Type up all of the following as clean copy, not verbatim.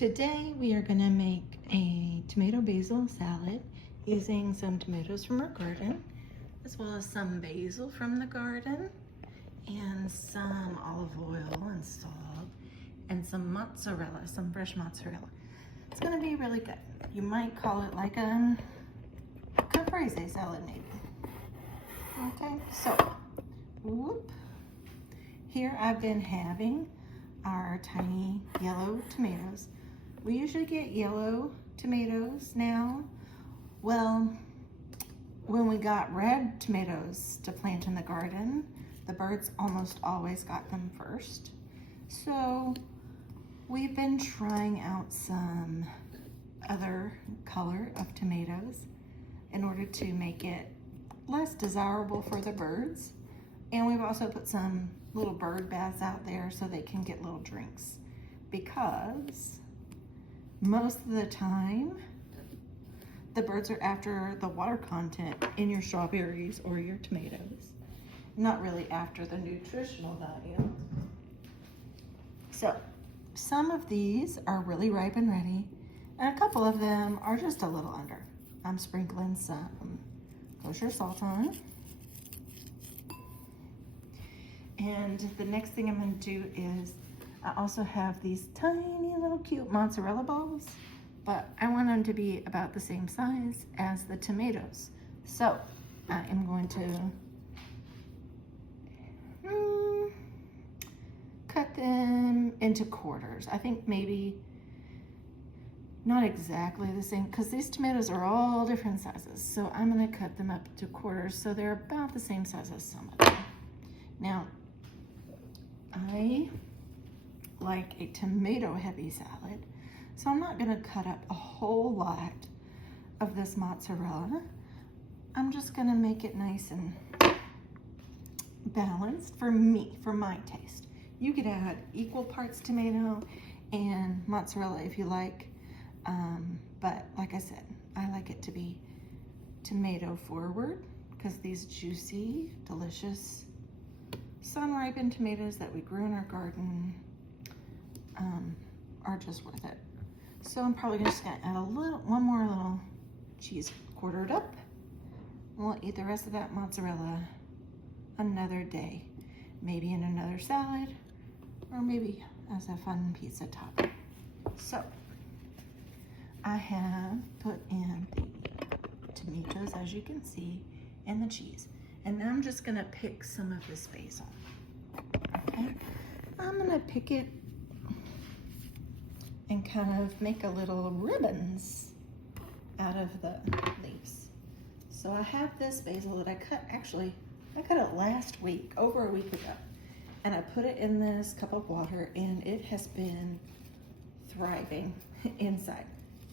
Today we are going to make a tomato basil salad using some tomatoes from our garden, as well as some basil from the garden, and some olive oil and salt, and some mozzarella, some fresh mozzarella. It's going to be really good. You might call it like a caprese salad maybe. Okay, so here I've been having our tiny yellow tomatoes. We usually get yellow tomatoes now. Well, when we got red tomatoes to plant in the garden, the birds almost always got them first. So we've been trying out some other color of tomatoes in order to make it less desirable for the birds. And we've also put some little bird baths out there so they can get little drinks, because most of the time the birds are after the water content in your strawberries or your tomatoes, not really after the nutritional value. So some of these are really ripe and ready, and a couple of them are just a little under. I'm sprinkling some kosher salt on. And the next thing I'm going to do is I also have these tiny little cute mozzarella balls, but I want them to be about the same size as the tomatoes. So I am going to cut them into quarters. I think maybe not exactly the same, because these tomatoes are all different sizes. So I'm going to cut them up to quarters so they're about the same size as some of them. Now, I like a tomato heavy salad, so I'm not going to cut up a whole lot of this mozzarella. I'm just going to make it nice and balanced for me, for my taste. You could add equal parts tomato and mozzarella if you like, but like I said, I like it to be tomato forward, because these juicy, delicious, sun-ripened tomatoes that we grew in our garden are just worth it. So I'm probably just gonna add one more little cheese quartered up. We'll eat the rest of that mozzarella another day, maybe in another salad, or maybe as a fun pizza topping. So I have put in the tomatoes, as you can see, and the cheese. And now I'm just gonna pick some of this basil. Okay, I'm gonna pick it and kind of make a little ribbons out of the leaves. So I have this basil that I cut it last week, over a week ago. And I put it in this cup of water, and it has been thriving inside.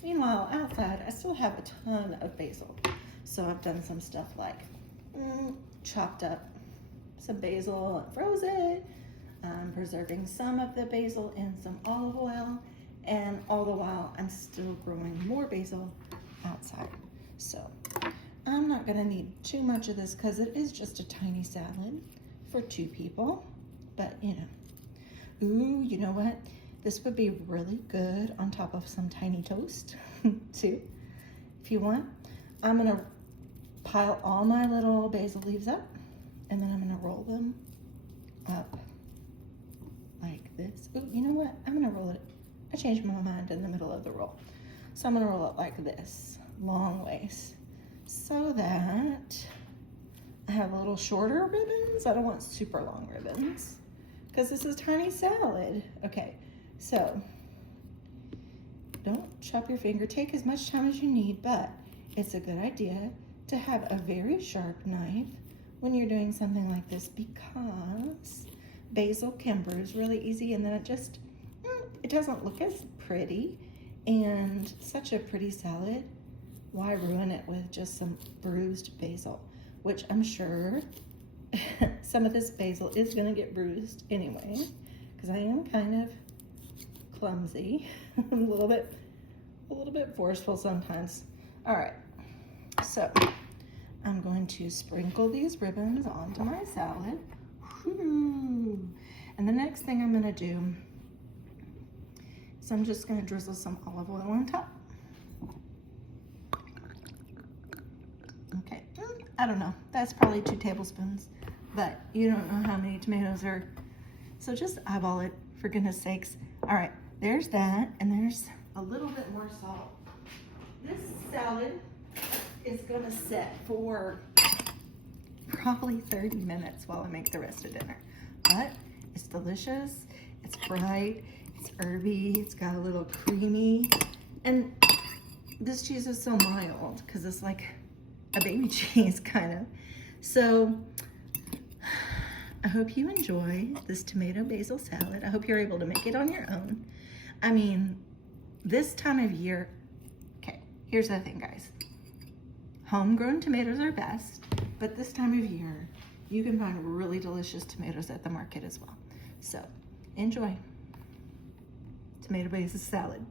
Meanwhile, outside, I still have a ton of basil. So I've done some stuff like chopped up some basil and froze it. I'm preserving some of the basil in some olive oil, and all the while I'm still growing more basil outside. So I'm not gonna need too much of this because it is just a tiny salad for 2 people, but you know. Ooh, you know what? This would be really good on top of some tiny toast too, if you want. I'm gonna pile all my little basil leaves up, and then I'm gonna roll them up like this. Ooh, you know what? I'm gonna roll it. I changed my mind in the middle of the roll. So I'm gonna roll it like this, long ways, so that I have a little shorter ribbons. I don't want super long ribbons, because this is a tiny salad. Okay, so don't chop your finger. Take as much time as you need, but it's a good idea to have a very sharp knife when you're doing something like this, because basil can bruise really easy, and then it doesn't look as pretty. And such a pretty salad, why ruin it with just some bruised basil, which I'm sure some of this basil is gonna get bruised anyway, because I am kind of clumsy, a little bit forceful sometimes. All right, so I'm going to sprinkle these ribbons onto my salad. And the next thing I'm gonna do So I'm just gonna drizzle some olive oil on top. Okay, I don't know, that's probably 2 tablespoons, but you don't know how many tomatoes are, so just eyeball it, for goodness sakes. All right, there's that, and there's a little bit more salt. This salad is gonna set for probably 30 minutes while I make the rest of dinner, but it's delicious, it's bright, it's herby, it's got a little creamy, and this cheese is so mild because it's like a baby cheese kind of. So I hope you enjoy this tomato basil salad. I hope you're able to make it on your own. I mean, this time of year, okay, here's the thing, guys. Homegrown tomatoes are best, but this time of year, you can find really delicious tomatoes at the market as well. So enjoy tomato basil salad.